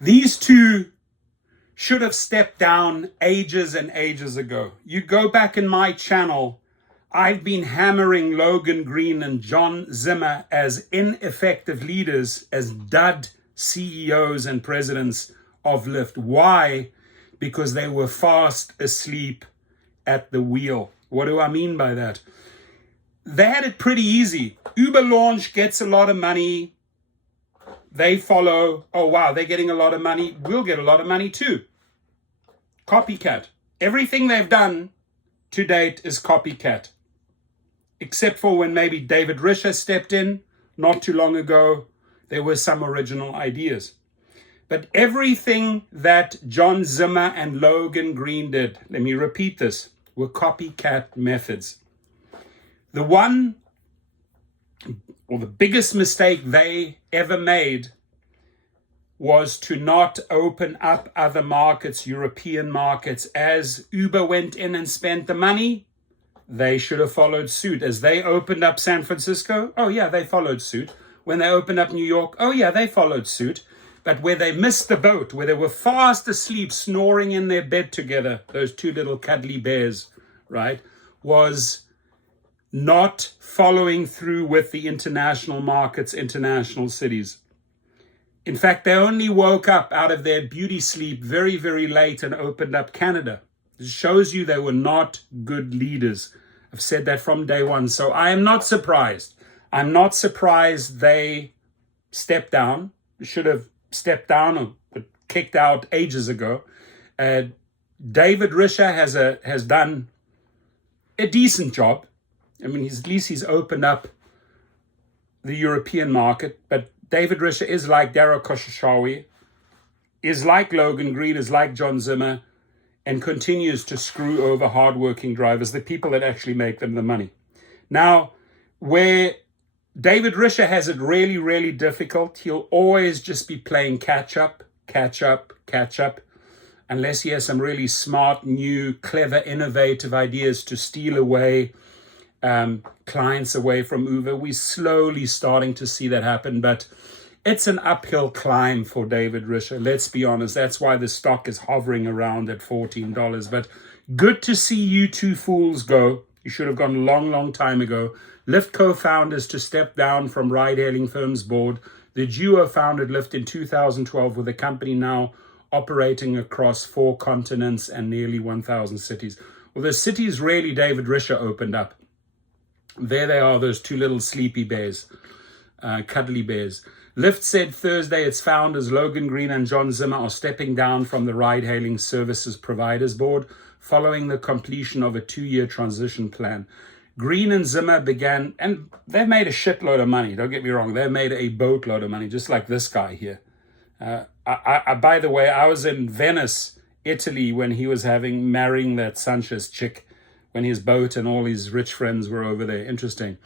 These two should have stepped down ages and ages ago. You go back in my channel, I've been hammering Logan Green and John Zimmer as ineffective leaders, as dud CEOs and presidents of Lyft. Why? Because they were fast asleep at the wheel. What do I mean by that? They had it pretty easy. Uber launch gets a lot of money. They follow. Oh, wow, they're getting a lot of money. We'll get a lot of money too. Copycat. Everything they've done to date is copycat. Except for when maybe David Risher stepped in not too long ago. There were some original ideas. But everything that John Zimmer and Logan Green did, let me repeat this, were copycat methods. The one, or the biggest mistake they ever made, was to not open up other markets, European markets. As Uber went in and spent the money, they should have followed suit. As they opened up San Francisco, oh yeah, they followed suit. When they opened up New York, oh yeah, they followed suit. But where they missed the boat, where they were fast asleep, snoring in their bed together, those two little cuddly bears, right, was not following through with the international markets, international cities. In fact, they only woke up out of their beauty sleep very, very late and opened up Canada. It shows you they were not good leaders. I've said that from day one. So I am not surprised. I'm not surprised they stepped down. Should have stepped down or kicked out ages ago. David Risher has done a decent job. I mean, at least he's opened up the European market. But David Risher is like Dara Khosrowshahi, is like Logan Green, is like John Zimmer, and continues to screw over hardworking drivers, the people that actually make them the money. Now, where David Risher has it really, really difficult, he'll always just be playing catch up, unless he has some really smart, new, clever, innovative ideas to steal away clients away from Uber. We're slowly starting to see that happen, but it's an uphill climb for David Risher. Let's be honest. That's why the stock is hovering around at $14. But good to see you two fools go. You should have gone a long, long time ago. Lyft co-founders to step down from ride-hailing firm's board. The duo founded Lyft in 2012 with the company now operating across 4 continents and nearly 1,000 cities. Well, the cities really David Risher opened up. There they are, those two little sleepy bears, cuddly bears. Lyft said Thursday its founders, Logan Green and John Zimmer, are stepping down from the ride-hailing services providers board following the completion of a 2-year transition plan. Green and Zimmer began, and they've made a shitload of money, don't get me wrong, they've made a boatload of money, just like this guy here. By the way, I was in Venice, Italy, when he was marrying that Sanchez chick, when his boat and all his rich friends were over there. Interesting.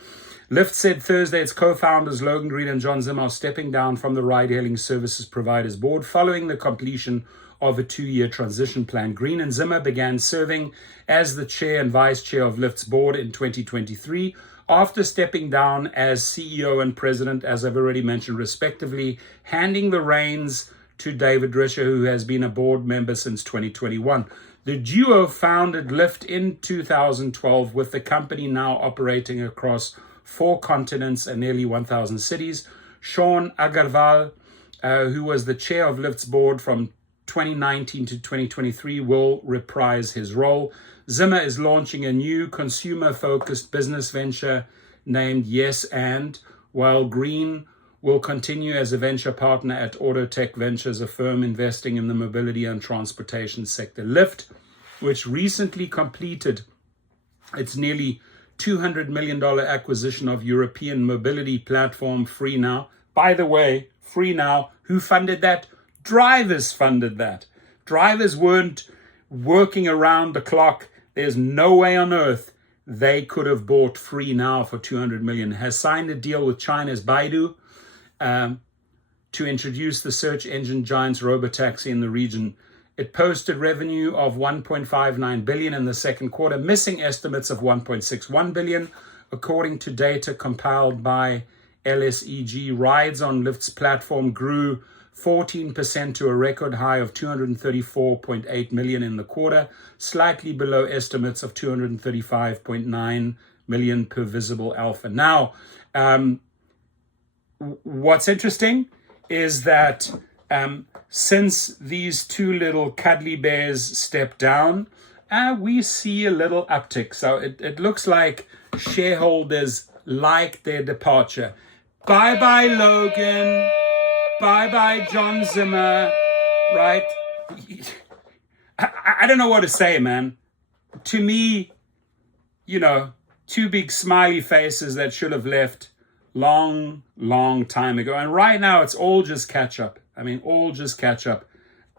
Lyft said Thursday its co-founders Logan Green and John Zimmer are stepping down from the ride-hailing services providers board following the completion of a 2-year transition plan. Green and Zimmer began serving as the chair and vice chair of Lyft's board in 2023 after stepping down as CEO and president, as I've already mentioned, respectively, handing the reins to David Risher, who has been a board member since 2021. The duo founded Lyft in 2012, with the company now operating across 4 continents and nearly 1,000 cities. Sean Agarwal, who was the chair of Lyft's board from 2019 to 2023, will reprise his role. Zimmer is launching a new consumer-focused business venture named Yes And, while Green will continue as a venture partner at Autotech Ventures, a firm investing in the mobility and transportation sector. Lyft, which recently completed its nearly $200 million acquisition of European mobility platform FreeNow. By the way, FreeNow, who funded that? Drivers funded that. Drivers weren't working around the clock. There's no way on earth they could have bought FreeNow for $200 million. Has signed a deal with China's Baidu to introduce the search engine giant's robotaxi in the region. It posted revenue of $1.59 billion in the second quarter, missing estimates of $1.61 billion, according to data compiled by LSEG. Rides on Lyft's platform grew 14% to a record high of 234.8 million in the quarter, slightly below estimates of 235.9 million per visible alpha. Now, what's interesting is that since these two little cuddly bears stepped down, we see a little uptick. So it looks like shareholders like their departure. Bye-bye, Logan. Bye-bye, John Zimmer. Right? I don't know what to say, man. To me, two big smiley faces that should have left long time ago. And right now, it's all just catch up. All just catch up.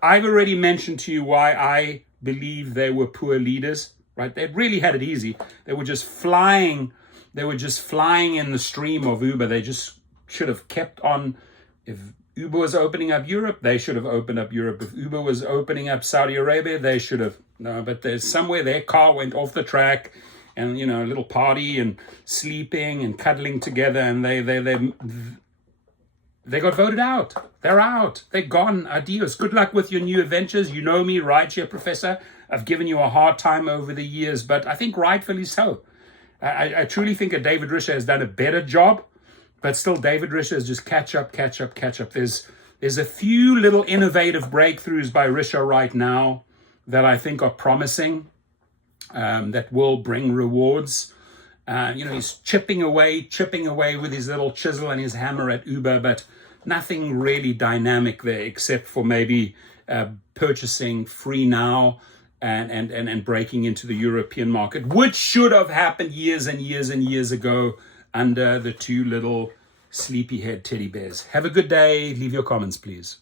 I've already mentioned to you why I believe they were poor leaders, right? They really had it easy. They were just flying. They were just flying in the stream of Uber. They just should have kept on. If Uber was opening up Europe, they should have opened up Europe. If Uber was opening up Saudi Arabia, they should have. No, but there's somewhere their car went off the track, and a little party and sleeping and cuddling together, and they got voted out. They're out. They're gone. Adios. Good luck with your new adventures. You know me, Rideshare Professor. I've given you a hard time over the years, but I think rightfully so. I truly think that David Risher has done a better job, but still David Risher is just catch up. There's a few little innovative breakthroughs by Risher right now that I think are promising, that will bring rewards. He's chipping away with his little chisel and his hammer at Uber, but nothing really dynamic there except for maybe purchasing free now and breaking into the European market, which should have happened years and years ago under the two little sleepyhead teddy bears. Have a good day. Leave your comments, please.